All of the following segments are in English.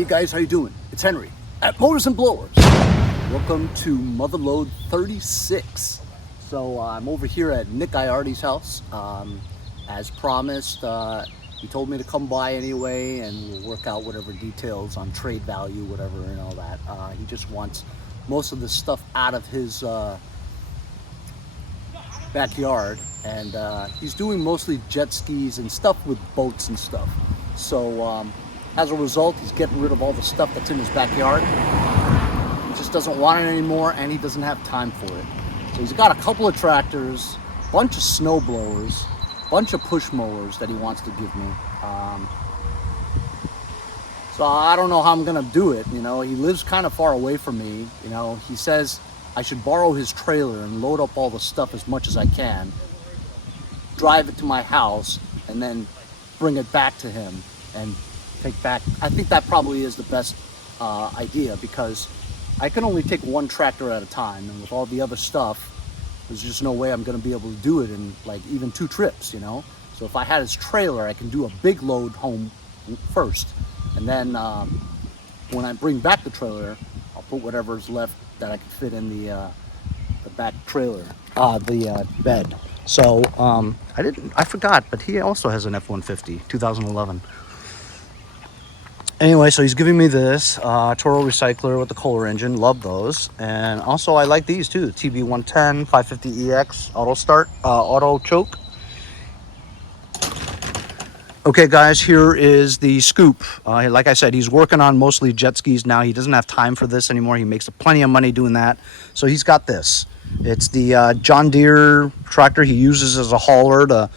Hey guys, how you doing? It's Henry at Mowers and Blowers. Welcome to Motherload 36. So I'm over here at Nick Iardi's house. As promised, he told me to come by anyway, and we'll work out whatever details on trade value, whatever, and all that. He just wants most of the stuff out of his backyard, and he's doing mostly jet skis and stuff with boats and stuff. So as a result, he's getting rid of all the stuff that's in his backyard. He just doesn't want it anymore, and he doesn't have time for it. So he's got a couple of tractors, a bunch of snowblowers, a bunch of push mowers that he wants to give me. So I don't know how I'm gonna do it. You know, he lives kind of far away from me. You know, he says I should borrow his trailer and load up all the stuff as much as I can, drive it to my house, and then bring it back to him and take back. I think that probably is the best idea, because I can only take one tractor at a time, and with all the other stuff, there's just no way I'm going to be able to do it in like even 2 trips, you know. So if I had his trailer, I can do a big load home first, and then when I bring back the trailer, I'll put whatever's left that I can fit in the back trailer, the bed. So I forgot, but he also has an F-150 2011. Anyway, so he's giving me this Toro recycler with the Kohler engine. Love those. And also I like these too, the TB110 550EX auto start, auto choke. Okay guys, here is the scoop. Like I said, he's working on mostly jet skis now. He doesn't have time for this anymore. He makes plenty of money doing that. So he's got this. It's the John Deere tractor he uses as a hauler to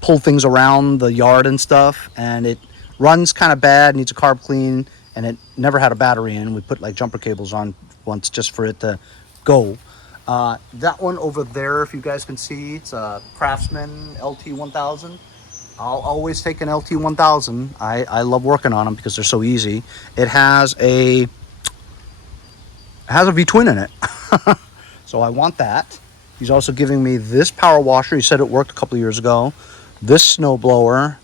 pull things around the yard and stuff. And it runs kind of bad, needs a carb clean, and it never had a battery in. We put like jumper cables on once just for it to go. That one over there, if you guys can see, it's a Craftsman Lt1000. I'll always take an Lt1000. I love working on them because they're so easy. It has a V-twin in it. So I want that. He's also giving me this power washer. He said it worked a couple of years ago. This snowblower,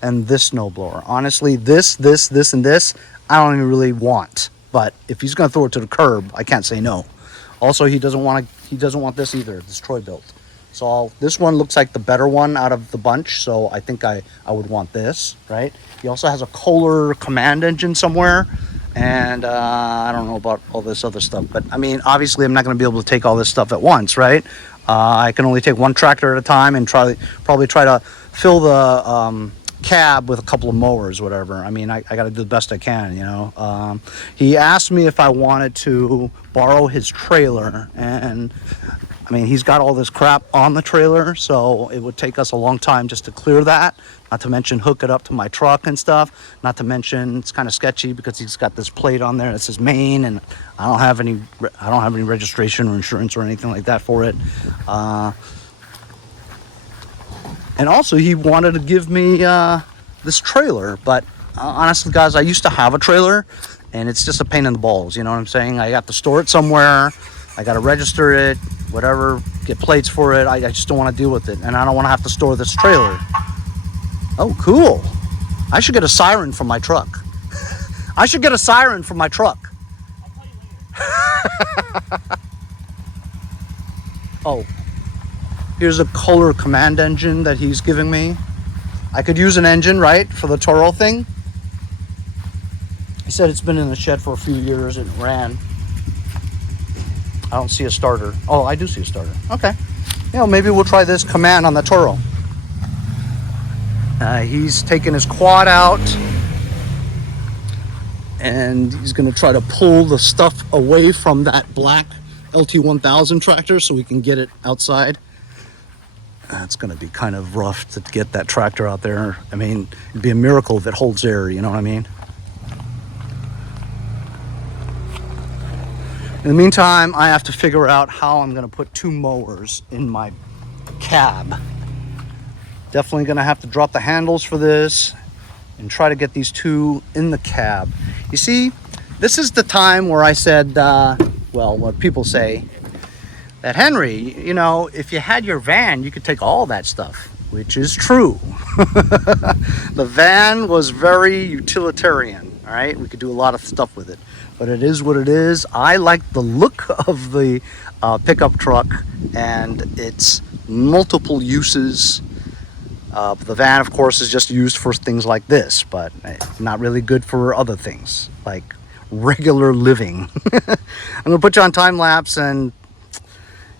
and this snowblower. Honestly, this, and this, I don't even really want. But if he's going to throw it to the curb, I can't say no. Also, he doesn't want this either. This Troy built. So this one looks like the better one out of the bunch. So I think I would want this, right? He also has a Kohler command engine somewhere. And I don't know about all this other stuff. But I mean, obviously, I'm not going to be able to take all this stuff at once, right? I can only take one tractor at a time and probably try to fill the cab with a couple of mowers, whatever. I mean, I got to do the best I can, you know. He asked me if I wanted to borrow his trailer, and I mean, he's got all this crap on the trailer, so it would take us a long time just to clear that. Not to mention hook it up to my truck and stuff. Not to mention it's kind of sketchy because he's got this plate on there that says Maine, and I don't have any registration or insurance or anything like that for it. And also, he wanted to give me this trailer, but honestly, guys, I used to have a trailer, and it's just a pain in the balls. You know what I'm saying? I got to store it somewhere. I got to register it, whatever, get plates for it. I just don't want to deal with it, and I don't want to have to store this trailer. Oh, cool. I should get a siren for my truck. I should get a siren for my truck. I'll tell you later. Oh, here's a Kohler command engine that he's giving me. I could use an engine, right, for the Toro thing. He said it's been in the shed for a few years and it ran. I don't see a starter. Oh, I do see a starter. Okay. You know, maybe we'll try this command on the Toro. He's taking his quad out, and he's going to try to pull the stuff away from that black Lt1000 tractor so we can get it outside. It's going to be kind of rough to get that tractor out there. I mean, it'd be a miracle if it holds air, you know what I mean? In the meantime, I have to figure out how I'm going to put 2 mowers in my cab. Definitely going to have to drop the handles for this and try to get these 2 in the cab. You see, this is the time where I said, well, what people say, that Henry, you know, if you had your van, you could take all that stuff. which is true. The van was very utilitarian, all right? We could do a lot of stuff with it, but it is what it is. I like the look of the pickup truck and its multiple uses. The van, of course, is just used for things like this, but not really good for other things, like regular living. I'm gonna put you on time lapse, and you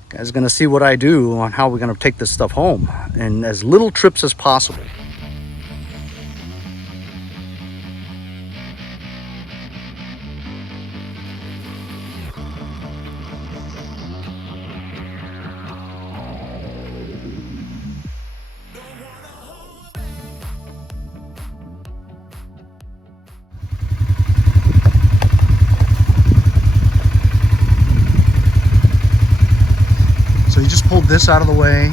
guys are gonna see what I do on how we're gonna take this stuff home in as little trips as possible. So you just pulled this out of the way.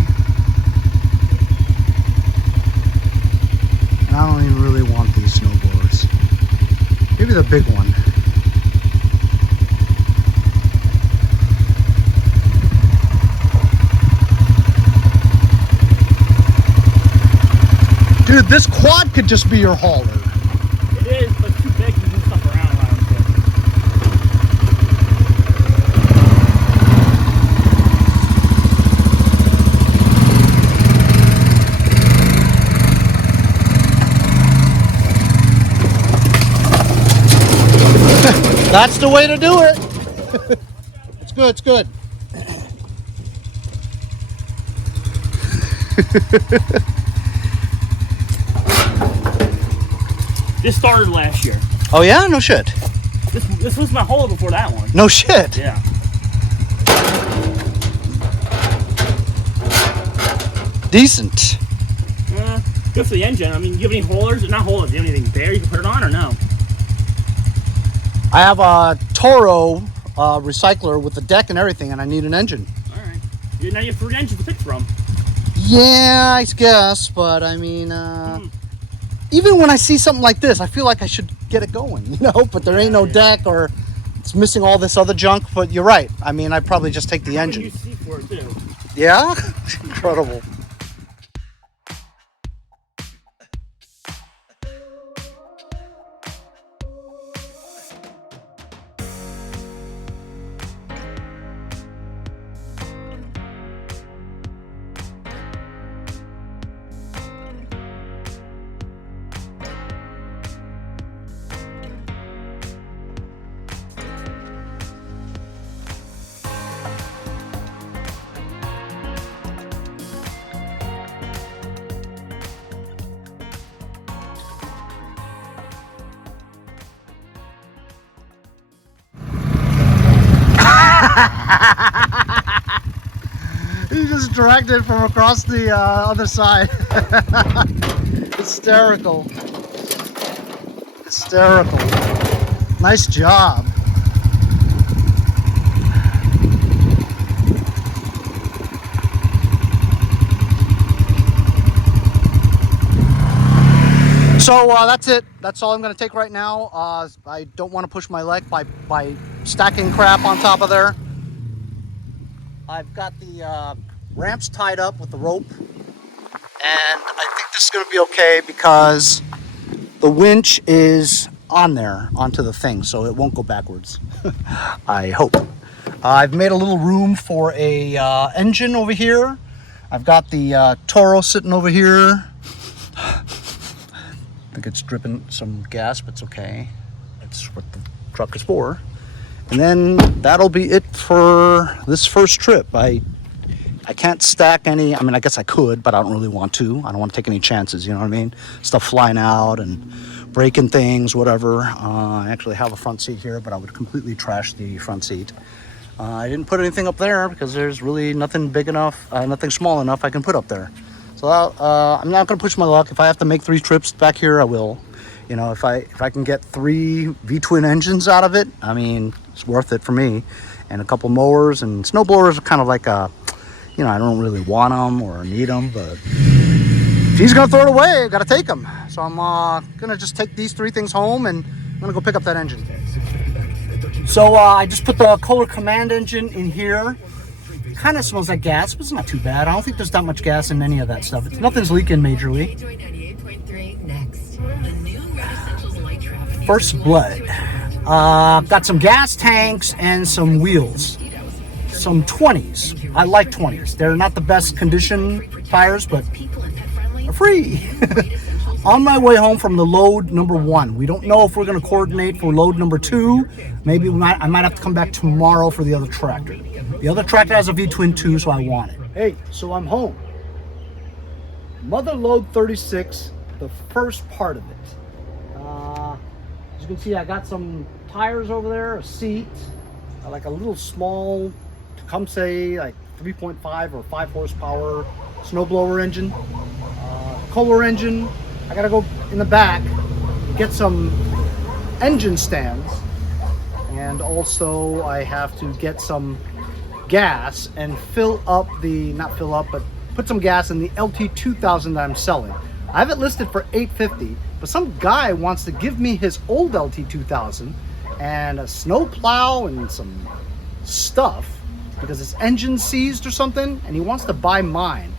And I don't even really want these snowblowers. Maybe the big one. Dude, this quad could just be your hauler. It is, but it's too big to move stuff around it. That's the way to do it. It's good, it's good. This started last year. Oh yeah? No shit. This was my hauler before that one. No shit. Yeah. Decent. Good for the engine. I mean, do you have any haulers? Not haulers. Do you have anything there you can put it on or no? I have a Toro recycler with the deck and everything, and I need an engine. All right. Now you have 3 engines to pick from. Yeah, I guess, but I mean, even when I see something like this, I feel like I should get it going, you know? But there ain't no deck, or it's missing all this other junk. But you're right. I mean, I'd probably just take the engine. You see for it too. Yeah? Incredible. He just dragged it from across the other side. Hysterical. Hysterical. Nice job. So that's it. That's all I'm going to take right now. I don't want to push my luck by stacking crap on top of there. I've got the ramps tied up with the rope, and I think this is going to be okay because the winch is on there onto the thing, so it won't go backwards. I hope. I've made a little room for a engine over here. I've got the Toro sitting over here. I think it's dripping some gas, but it's okay. That's what the truck is for. And then that'll be it for this first trip. I can't stack any. I mean, I guess I could, but I don't really want to. I don't want to take any chances, you know what I mean? Stuff flying out and breaking things, whatever. I actually have a front seat here, but I would completely trash the front seat. I didn't put anything up there because there's really nothing big enough, nothing small enough I can put up there. So I'm not going to push my luck. If I have to make 3 trips back here, I will. You know, if I can get 3 V-twin engines out of it, I mean, it's worth it for me. And a couple mowers and snowblowers are kind of like a, you know, I don't really want them or need them, but if he's going to throw it away, I got to take them. So I'm going to just take these 3 things home, and I'm going to go pick up that engine. So I just put the Kohler Command engine in here. Kind of smells like gas, but it's not too bad. I don't think there's that much gas in any of that stuff. Nothing's leaking majorly. First blood. Got some gas tanks and some wheels. Some 20s. I like 20s. They're not the best condition tires, but they're free. On my way home from the load number 1. We don't know if we're going to coordinate for load number 2. Maybe I might have to come back tomorrow for the other tractor. The other tractor has a V-twin too, so I want it. Hey, so I'm home. Motherload 36, the first part of it. As you can see, I got some tires over there, a seat, like a little small Tecumseh, like 3.5 or 5 horsepower snowblower engine, Kohler engine. I gotta go in the back and get some engine stands, and also I have to get some gas and fill up the, not fill up, but put some gas in the LT2000 that I'm selling. I have it listed for $850, but some guy wants to give me his old LT2000 and a snow plow and some stuff because his engine seized or something, and he wants to buy mine.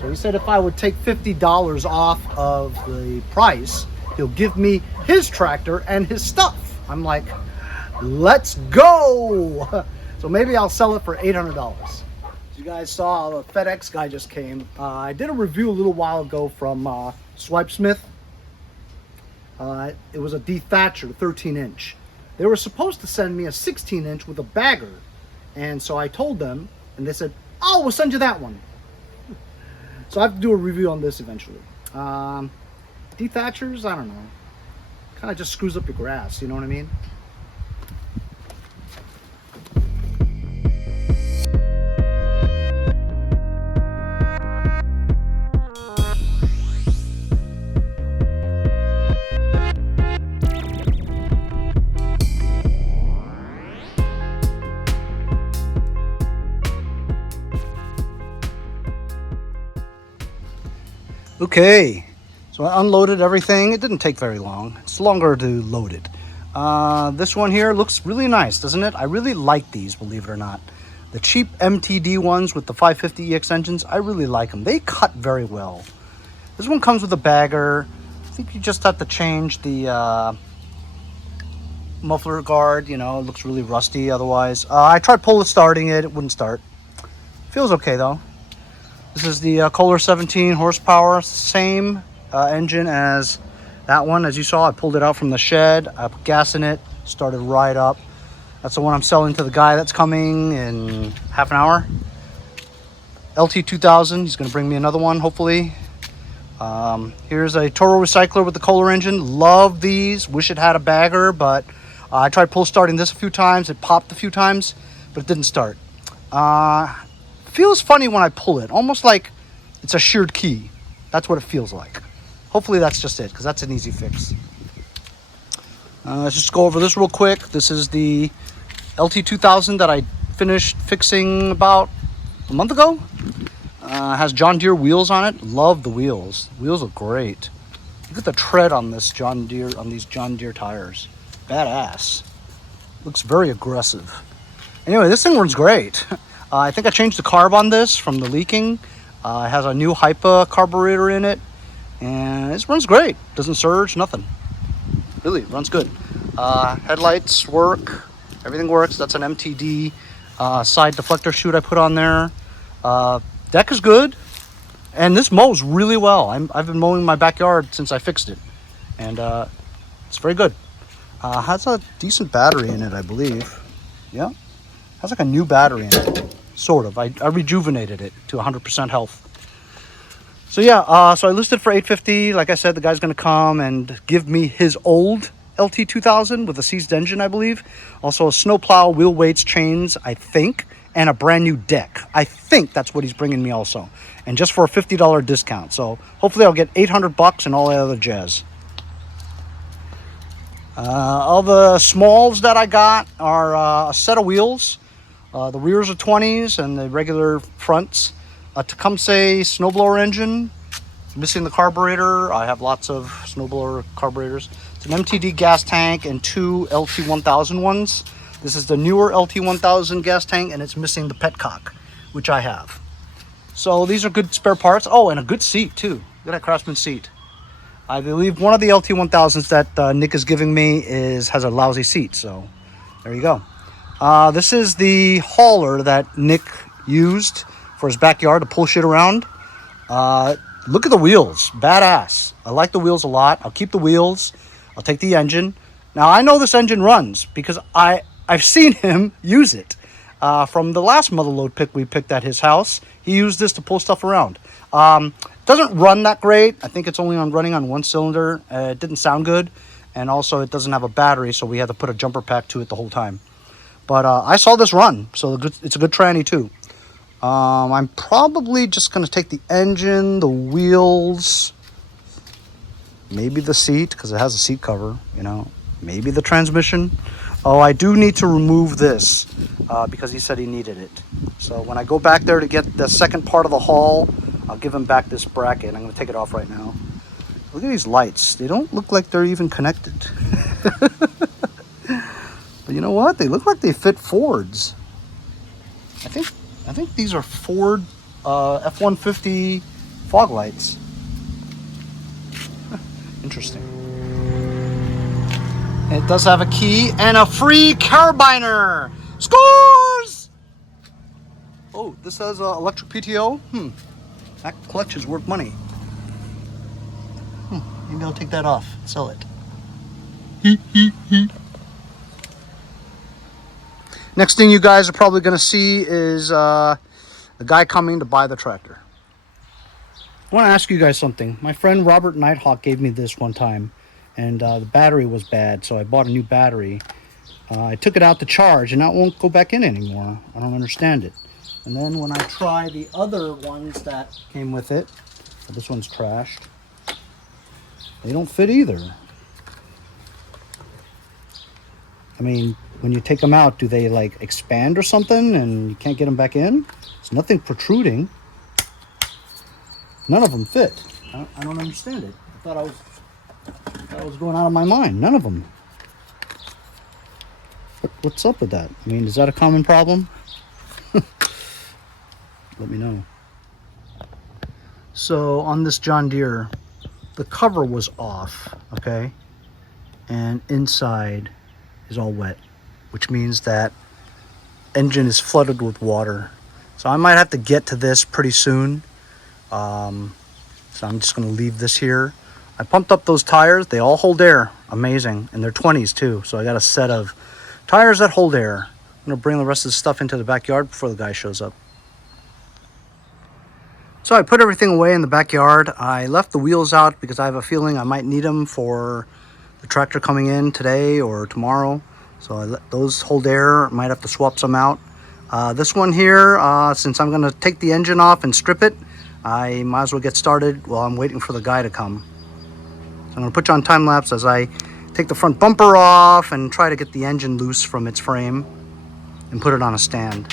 So he said if I would take $50 off of the price, he'll give me his tractor and his stuff. I'm like, let's go. So maybe I'll sell it for $800. As you guys saw, the FedEx guy just came. I did a review a little while ago from Swipesmith. It was a dethatcher, 13-inch. They were supposed to send me a 16-inch with a bagger. And so I told them, and they said, oh, we'll send you that one. So I have to do a review on this eventually. Dethatchers, I don't know. Kind of just screws up your grass, you know what I mean? Okay, so I unloaded everything. It didn't take very long. It's longer to load it. This one here looks really nice, doesn't it? I really like these, believe it or not. The cheap MTD ones with the 550EX engines, I really like them. They cut very well. This one comes with a bagger. I think you just have to change the muffler guard. You know, it looks really rusty otherwise. I tried starting it. It wouldn't start. Feels okay though. This is the Kohler 17 horsepower, same engine as that one. As you saw, I pulled it out from the shed. I put gas in it, started right up. That's the one I'm selling to the guy that's coming in half an hour. LT2000, he's gonna bring me another one, hopefully. Here's a Toro recycler with the Kohler engine. Love these, wish it had a bagger, but I tried starting this a few times. It popped a few times, but it didn't start. Feels funny when I pull it, almost like it's a sheared key. That's what it feels like. Hopefully that's just it, because that's an easy fix. Let's just go over this real quick. This is the LT2000 that I finished fixing about a month ago. Has John Deere wheels on it. Love the wheels. The wheels look great. Look at the tread on this John Deere, on these John Deere tires. Badass. Looks very aggressive. Anyway, this thing runs great. I think I changed the carb on this from the leaking. It has a new HIPA carburetor in it, and it runs great. Doesn't surge, nothing. Really, runs good. Headlights work. Everything works. That's an MTD side deflector chute I put on there. Deck is good, and this mows really well. I've been mowing my backyard since I fixed it, and it's very good. Has a decent battery in it, I believe. Yeah, has like a new battery in it. Sort of. I rejuvenated it to 100% health. So yeah, so I listed for $850. Like I said, the guy's going to come and give me his old LT2000 with a seized engine, I believe. Also a snowplow, wheel weights, chains, I think, and a brand new deck. I think that's what he's bringing me also. And just for a $50 discount. So hopefully I'll get $800 and all that other jazz. All the smalls that I got are a set of wheels. The rears are 20s and the regular fronts. A Tecumseh snowblower engine. Missing the carburetor. I have lots of snowblower carburetors. It's an MTD gas tank and 2 LT1000 ones. This is the newer LT1000 gas tank, and it's missing the petcock. which I have. So these are good spare parts. Oh, and a good seat too. Look at that Craftsman seat. I believe one of the LT1000s that Nick is giving me has a lousy seat. So there you go. This is the hauler that Nick used for his backyard to pull shit around. Look at the wheels. Badass. I like the wheels a lot. I'll keep the wheels. I'll take the engine. Now, I know this engine runs because I've seen him use it. From the last Motherload pick we picked at his house, he used this to pull stuff around. Doesn't run that great. I think it's only running on one cylinder. It didn't sound good. And also, it doesn't have a battery, so we had to put a jumper pack to it the whole time. But I saw this run, so it's a good tranny too. I'm probably just going to take the engine, the wheels, maybe the seat, because it has a seat cover, you know, maybe the transmission. Oh, I do need to remove this because he said he needed it. So when I go back there to get the second part of the haul, I'll give him back this bracket. I'm going to take it off right now. Look at these lights. They don't look like they're even connected. But you know what? They look like they fit Fords. I think these are Ford F-150 fog lights. Interesting. It does have a key and a free carbiner. Scores! Oh, this has electric PTO. That clutch is worth money. Maybe I'll take that off. Sell it. Next thing you guys are probably going to see is a guy coming to buy the tractor. I want to ask you guys something. My friend Robert Nighthawk gave me this one time, and the battery was bad, so I bought a new battery. I took it out to charge, and that won't go back in anymore. I don't understand it. And then when I try the other ones that came with it, this one's trashed, they don't fit either. I mean, when you take them out, do they like expand or something and you can't get them back in? There's nothing protruding. None of them fit. I don't understand it. I thought I was going out of my mind. None of them. What's up with that? I mean, is that a common problem? Let me know. So on this John Deere, the cover was off, okay? And inside is all wet, which means that engine is flooded with water. So I might have to get to this pretty soon. So I'm just going to leave this here. I pumped up those tires. They all hold air. Amazing. And they're 20s too. So I got a set of tires that hold air. I'm going to bring the rest of the stuff into the backyard before the guy shows up. So I put everything away in the backyard. I left the wheels out because I have a feeling I might need them for the tractor coming in today or tomorrow. So I let those hold air. Might have to swap some out. This one here, since I'm going to take the engine off and strip it, I might as well get started while I'm waiting for the guy to come. So I'm going to put you on time lapse as I take the front bumper off and try to get the engine loose from its frame and put it on a stand.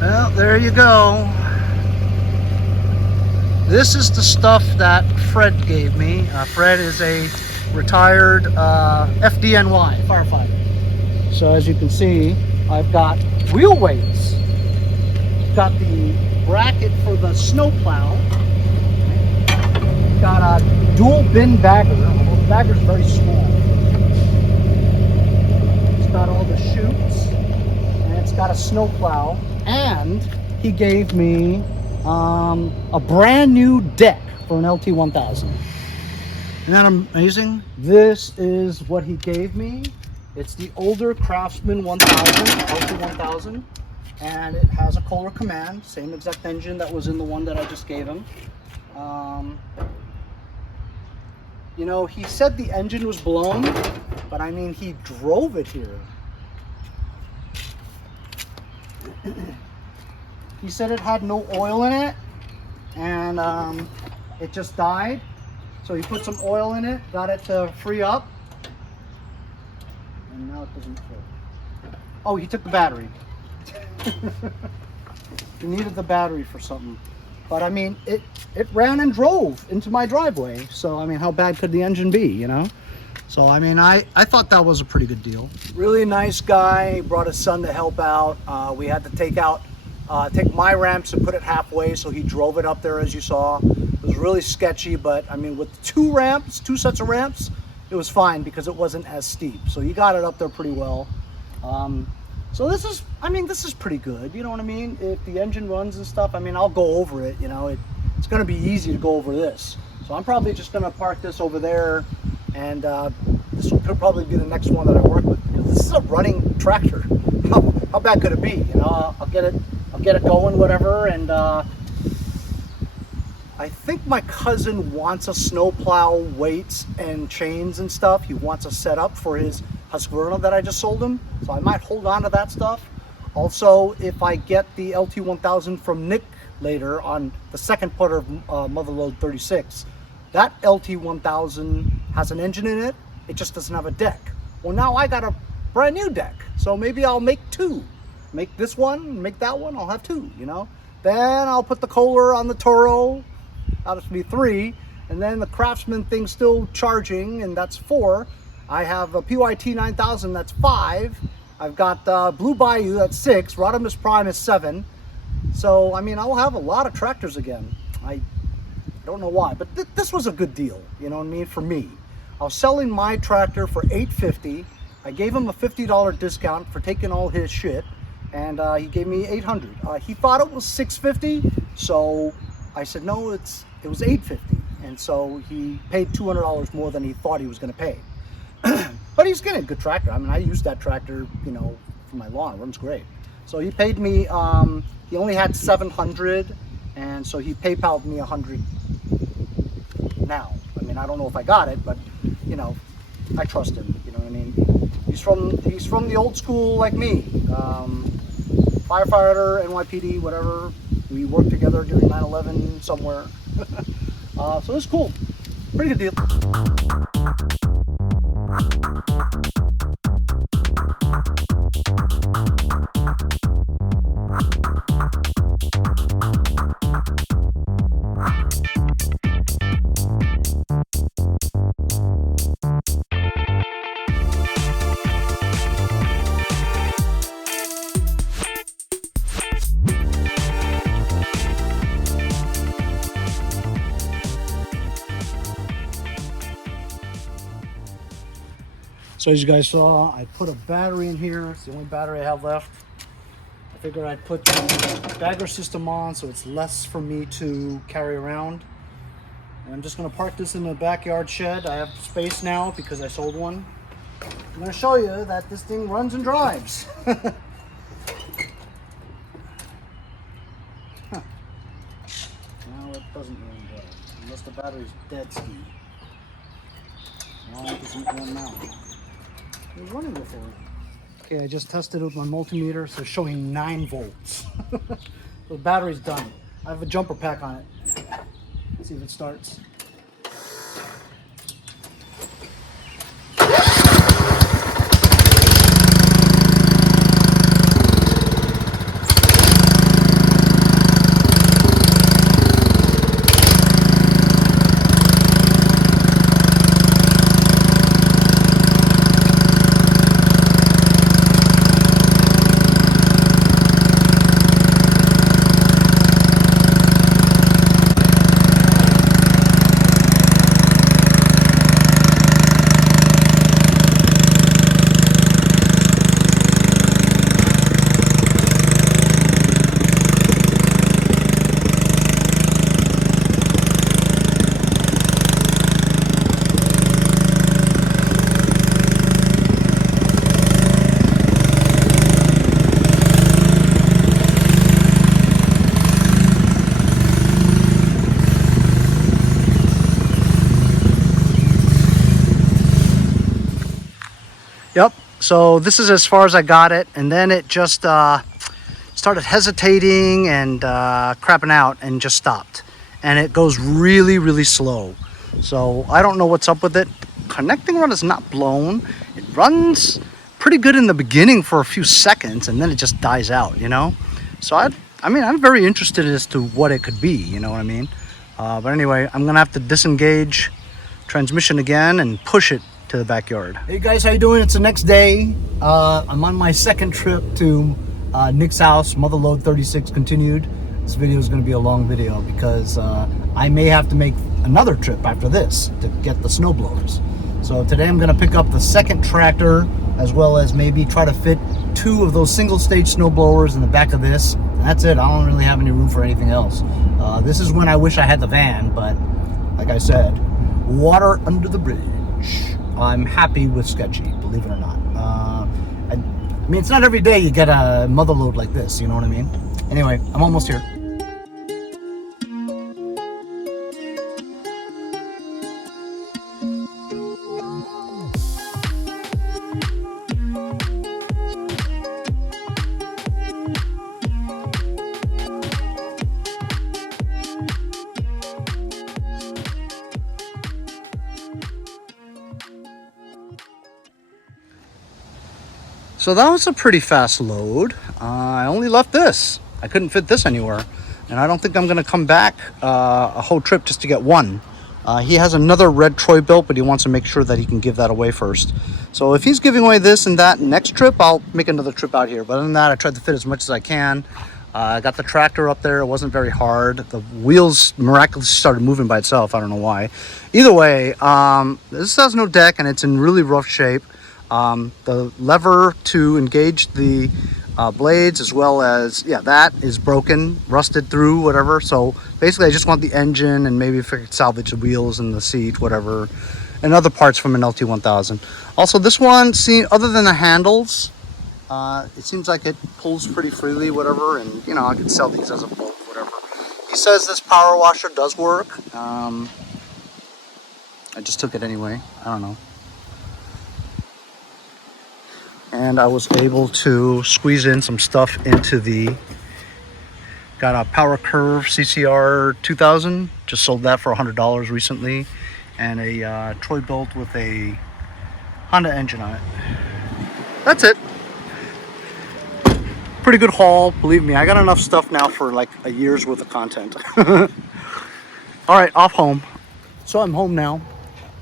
Well, there you go. This is the stuff that Fred gave me. Fred is a retired FDNY firefighter. So as you can see, I've got wheel weights. Got the bracket for the snowplow. Got a dual bin bagger. Well, the bagger's very small. It's got all the chutes, and it's got a snowplow. And he gave me a brand new deck for an LT1000. Isn't that amazing? This is what he gave me. It's the older Craftsman 1000, LT1000. and it has a Kohler command, same exact engine that was in the one that I just gave him. You know, he said the engine was blown, but I mean, he drove it here. He said it had no oil in it, and it just died. So he put some oil in it, got it to free up, and now it doesn't fit. Oh, he took the battery. He needed the battery for something. But I mean, it ran and drove into my driveway. So I mean, how bad could the engine be, you know? So I mean, I thought that was a pretty good deal. Really nice guy, brought his son to help out. We had to take my ramps and put it halfway, so he drove it up there as you saw. It was really sketchy, but I mean, with two sets of ramps, it was fine because it wasn't as steep. So he got it up there pretty well. So this is pretty good, you know what I mean? If the engine runs and stuff, I mean, I'll go over it, you know, it's gonna be easy to go over this. So I'm probably just gonna park this over there, and this will probably be the next one that I work with, because this is a running tractor. How bad could it be? You know, I'll get it going, whatever, and I think my cousin wants a snowplow weights and chains and stuff. He wants a setup for his Husqvarna that I just sold him, so I might hold on to that stuff. Also, if I get the LT1000 from Nick later on the second putter of Motherload 36, that LT1000 has an engine in it, it just doesn't have a deck. Well, now I got a brand new deck, so maybe I'll make two. Make this one, make that one, I'll have two, you know? Then I'll put the Kohler on the Toro, that'll be 3, and then the Craftsman thing's still charging, and that's 4. I have a PYT 9000, that's 5. I've got Blue Bayou, that's 6. Rodimus Prime is 7. So, I mean, I'll have a lot of tractors again. I don't know why, but this was a good deal, you know what I mean, for me. I was selling my tractor for $850. I gave him a $50 discount for taking all his shit, and he gave me $800. He thought it was $650, so I said, no, it was $850. And so he paid $200 more than he thought he was gonna pay. But he's getting a good tractor. I mean, I use that tractor, you know, for my lawn. It runs great. So he paid me, he only had 700, and so he PayPal'd me 100 now. I mean, I don't know if I got it, but, you know, I trust him, you know what I mean? He's from the old school like me. Firefighter, NYPD, whatever. We worked together during 9/11 somewhere. So it's cool. Pretty good deal. So as you guys saw, I put a battery in here. It's the only battery I have left. I figured I'd put the bagger system on so it's less for me to carry around. And I'm just gonna park this in the backyard shed. I have space now because I sold one. I'm gonna show you that this thing runs and drives. Huh. Now it doesn't run and drive, unless the battery's dead ski. Well, it doesn't run now. It was running before. Okay, I just tested it with my multimeter, so it's showing 9 volts. The battery's done. I have a jumper pack on it. Let's see if it starts. Yep. So this is as far as I got it, and then it just started hesitating and crapping out and just stopped. And it goes really, really slow. So I don't know what's up with it. Connecting rod is not blown. It runs pretty good in the beginning for a few seconds, and then it just dies out, you know? So I mean, I'm very interested as to what it could be, you know what I mean? But anyway, I'm gonna have to disengage transmission again and push it to the backyard. Hey guys, how you doing? It's the next day. I'm on my second trip to Nick's house. Motherload 36 continued. This video is going to be a long video because I may have to make another trip after this to get the snowblowers. So today I'm going to pick up the second tractor, as well as maybe try to fit 2 of those single stage snowblowers in the back of this. And that's it. I don't really have any room for anything else. This is when I wish I had the van, but like I said, water under the bridge. I'm happy with Sketchy, believe it or not. I mean, it's not every day you get a Motherload like this, you know what I mean? Anyway, I'm almost here. So that was a pretty fast load. I only left this. I couldn't fit this anywhere. And I don't think I'm gonna come back a whole trip just to get one. He has another red Troy built, but he wants to make sure that he can give that away first. So if he's giving away this and that next trip, I'll make another trip out here. But other than that, I tried to fit as much as I can. I got the tractor up there. It wasn't very hard. The wheels miraculously started moving by itself. I don't know why. Either way, this has no deck and it's in really rough shape. The lever to engage the blades, as well as, yeah, that is broken, rusted through, whatever. So basically I just want the engine and maybe if I could salvage the wheels and the seat, whatever, and other parts from an LT1000. Also, this one, see, other than the handles, it seems like it pulls pretty freely, whatever, and you know, I could sell these as a boat, whatever. He says this power washer does work. I just took it anyway. I don't know. And I was able to squeeze in some stuff into the, got a Power Curve CCR 2000, just sold that for $100 recently, and a Troy built with a Honda engine on it. That's it. Pretty good haul, believe me. I got enough stuff now for like a year's worth of content. All right, off home. So I'm home now.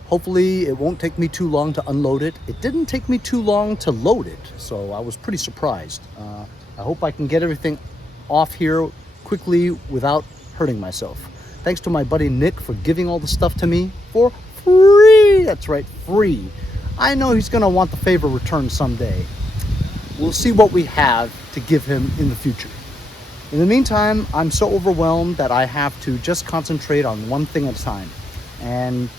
Hopefully it won't take me too long to unload it. It didn't take me too long to load it, so I was pretty surprised. I hope I can get everything off here quickly without hurting myself. Thanks to my buddy Nick for giving all the stuff to me for free. That's right, free. I know he's gonna want the favor returned someday. We'll see what we have to give him in the future. In the meantime, I'm so overwhelmed that I have to just concentrate on one thing at a time and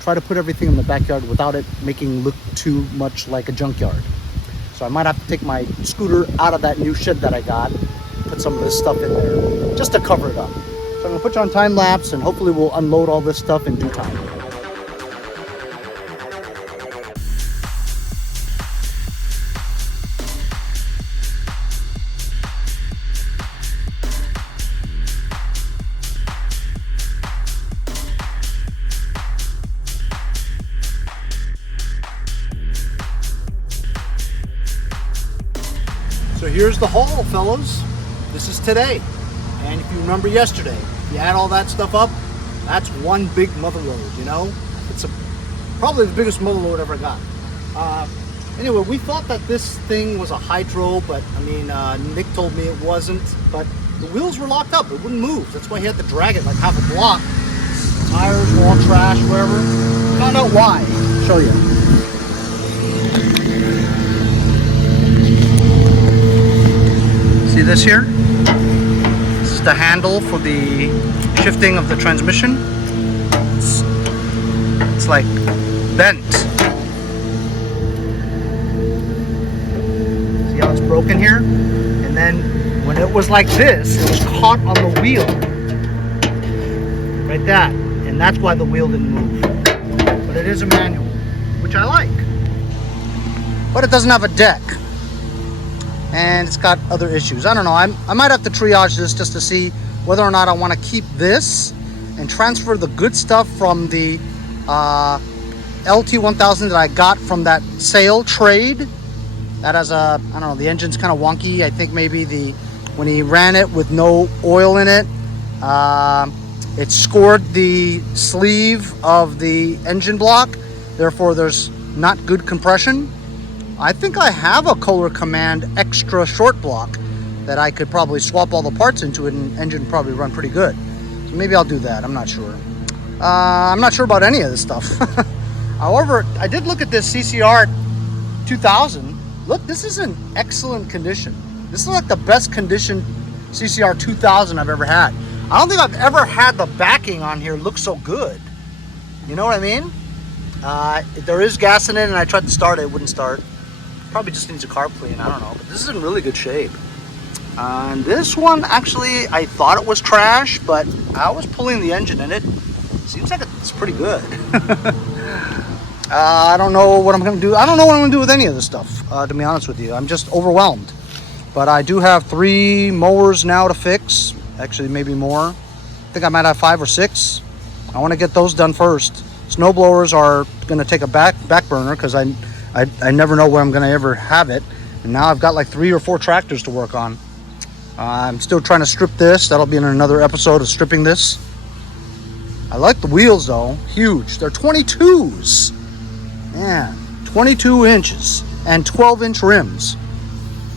try to put everything in the backyard without it making look too much like a junkyard. So I might have to take my scooter out of that new shed that I got, put some of this stuff in there, just to cover it up. So I'm gonna put you on time lapse and hopefully we'll unload all this stuff in due time. So here's the haul, fellas. This is today. And if you remember yesterday, you add all that stuff up, that's one big Motherload, you know? It's probably the biggest Motherload ever got. Anyway, we thought that this thing was a hydro, but I mean, Nick told me it wasn't, but the wheels were locked up. It wouldn't move. That's why he had to drag it like half a block. Tires were all trash, wherever. Found out why. I'll show you. See this here? This is the handle for the shifting of the transmission. It's like bent. See how it's broken here? And then when it was like this, it was caught on the wheel. Like that. And that's why the wheel didn't move. But it is a manual, which I like. So I'm going to put you on time lapse and hopefully we'll unload all this stuff in due time. So here's the haul, fellas. This is today. And if you remember yesterday, you add all that stuff up, that's one big Motherload, you know? It's probably the biggest Motherload ever got. Anyway, we thought that this thing was a hydro, but I mean, the wheels were locked up. It wouldn't move. That's why he had to drag it like half a block. Tires were all trash, wherever. Found out why. I'll show you. See this here? but it doesn't have a deck. And it's got other issues. I don't know. I might have to triage this just to see whether or not I want to keep this and transfer the good stuff from the LT1000 that I got from that sale trade. That has a, I don't know, the engine's kind of wonky. I think maybe when he ran it with no oil in it, it scored the sleeve of the engine block. Therefore, there's not good compression. I think I have a Kohler Command extra short block that I could probably swap all the parts into it, and engine would probably run pretty good. So maybe I'll do that. I'm not sure. I'm not sure about any of this stuff. However, I did look at this CCR 2000. Look, this is in excellent condition. This is like the best condition CCR 2000 I've ever had. I don't think I've ever had the backing on here look so good. You know what I mean? There is gas in it, and I tried to start it, it wouldn't start. Probably just needs a carb clean, I don't know. But this is in really good shape. And this one, actually, I thought it was trash, but I was pulling the engine in it. Seems like it's pretty good. I don't know what I'm going to do. I don't know what I'm going to do with any of this stuff, to be honest with you. I'm just overwhelmed. But I do have 3 mowers now to fix. Actually, maybe more. I think I might have 5 or 6. I want to get those done first. Snowblowers are going to take a back burner because I never know where I'm going to ever have it. And now I've got like 3 or 4 tractors to work on. I'm still trying to strip this. That'll be in another episode of stripping this. I like the wheels though. Huge. They're 22s. Man, 22 inches and 12-inch rims.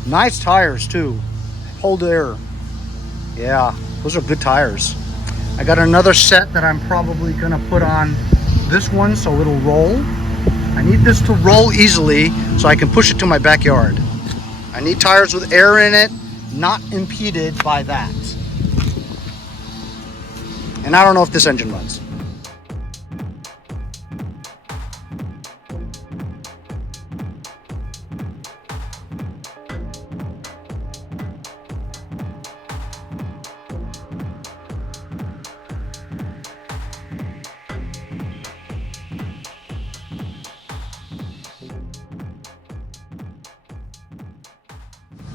Nice tires too. Hold air. Yeah, those are good tires. I got another set that I'm probably gonna put on this one so it'll roll. I need this to roll easily so I can push it to my backyard. I need tires with air in it, not impeded by that. And I don't know if this engine runs.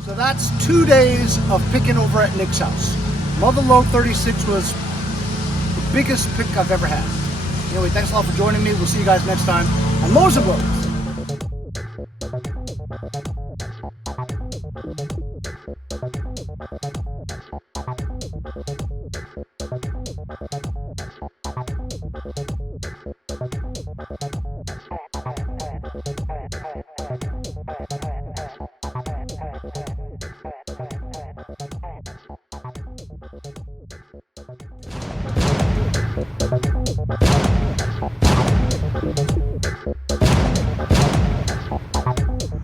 So that's 2 days of picking over at Nick's house. Motherload 36 was the biggest pick I've ever had. Anyway, thanks a lot for joining me. We'll see you guys next time on Mowers and Blowers.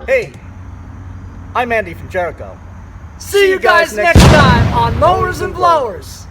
Hey, I'm Andy from Jericho. See you guys next time on Mowers and Blowers.